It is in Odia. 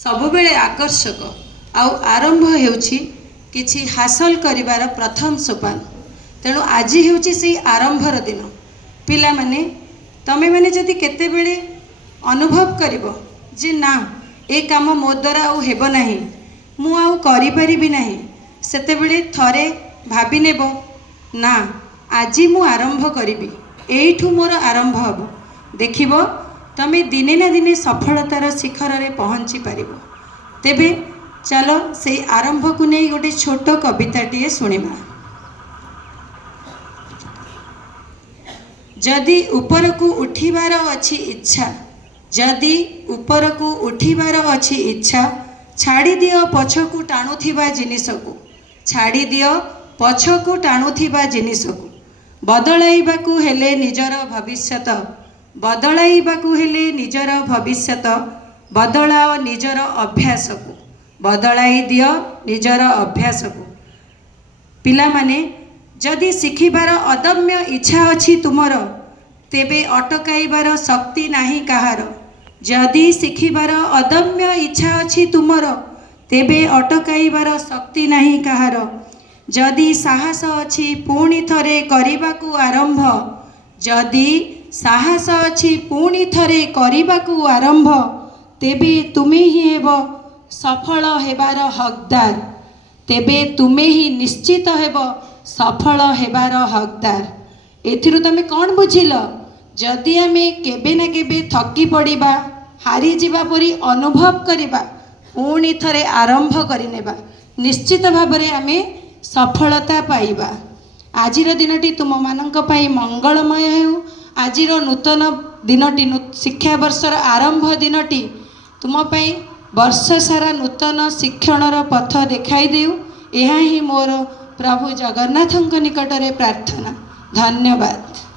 ସବୁବେଳେ ଆକର୍ଷକ ଆଉ ଆରମ୍ଭ ହେଉଛି କିଛି ହାସଲ କରିବାର ପ୍ରଥମ ସୋପାନ। ତେଣୁ ଆଜି ହେଉଛି ସେହି ଆରମ୍ଭର ଦିନ। ପିଲାମାନେ ତମେମାନେ ଯଦି କେତେବେଳେ ଅନୁଭବ କରିବ ଯେ ନା ଏ କାମ ମୋ ଦ୍ୱାରା ଆଉ ହେବ ନାହିଁ, ମୁଁ ଆଉ କରିପାରିବି ନାହିଁ, ସେତେବେଳେ ଥରେ ଭାବି ନେବ ନା ଆଜି ମୁଁ ଆରମ୍ଭ କରିବି, ଏଇଠୁ ମୋର ଆରମ୍ଭ ହେବ। ଦେଖିବ ତମେ ଦିନେ ନା ଦିନେ ସଫଳତାର ଶିଖରରେ ପହଞ୍ଚି ପାରିବ। ତେବେ ଚାଲ ସେଇ ଆରମ୍ଭକୁ ନେଇ ଗୋଟେ ଛୋଟ କବିତାଟିଏ ଶୁଣିବା। ଯଦି ଉପରକୁ ଉଠିବାର ଅଛି ଇଚ୍ଛା, ଯଦି ଉପରକୁ ଉଠିବାର ଅଛି ଇଚ୍ଛା, ଛାଡ଼ିଦିଅ ପଛକୁ ଟାଣୁଥିବା ଜିନିଷକୁ, ଛାଡ଼ିଦିଅ ପଛକୁ ଟାଣୁଥିବା ଜିନିଷକୁ। ବଦଳାଇବାକୁ ହେଲେ ନିଜର ଭବିଷ୍ୟତ, ବଦଳାଇବାକୁ ହେଲେ ନିଜର ଭବିଷ୍ୟତ, ବଦଳାଅ ନିଜର ଅଭ୍ୟାସକୁ, ବଦଳାଇ ଦିଅ ନିଜର ଅଭ୍ୟାସକୁ। ପିଲାମାନେ ଯଦି ଶିଖିବାର ଅଦମ୍ୟ ଇଚ୍ଛା ଅଛି ତୁମର, ତେବେ ଅଟକାଇବାର ଶକ୍ତି ନାହିଁ କାହାର। ଯଦି ଶିଖିବାର ଅଦମ୍ୟ ଇଚ୍ଛା ଅଛି ତୁମର, ତେବେ ଅଟକାଇବାର ଶକ୍ତି ନାହିଁ କାହାର। ଯଦି ସାହସ ଅଛି ପୁଣି ଥରେ କରିବାକୁ ଆରମ୍ଭ, ଯଦି ସାହସ ଅଛି ପୁଣି ଥରେ କରିବାକୁ ଆରମ୍ଭ, ତେବେ ତୁମେ ହିଁ ହେବ ସଫଳ ହେବାର ହକଦାର, ତେବେ ତୁମେ ହିଁ ନିଶ୍ଚିତ ହେବ ସଫଳ ହେବାର ହକଦାର। ଏଥିରୁ ତମେ କ'ଣ ବୁଝିଲ? ଯଦି ଆମେ କେବେ ନା କେବେ ଥକି ପଡ଼ିବା, ହାରିଯିବା ପରି ଅନୁଭବ କରିବା, ପୁଣି ଥରେ ଆରମ୍ଭ କରିନେବା, ନିଶ୍ଚିତ ଭାବରେ ଆମେ ସଫଳତା ପାଇବା। ଆଜିର ଦିନଟି ତୁମମାନଙ୍କ ପାଇଁ ମଙ୍ଗଳମୟ ହେଉ। ଆଜିର ନୂତନ ଦିନଟି, ଶିକ୍ଷାବର୍ଷର ଆରମ୍ଭ ଦିନଟି ତୁମ ପାଇଁ ବର୍ଷ ସାରା ନୂତନ ଶିକ୍ଷଣର ପଥ ଦେଖାଇ ଦେଉ। ଏହା ହିଁ ମୋର ପ୍ରଭୁ ଜଗନ୍ନାଥଙ୍କ ନିକଟରେ ପ୍ରାର୍ଥନା। ଧନ୍ୟବାଦ।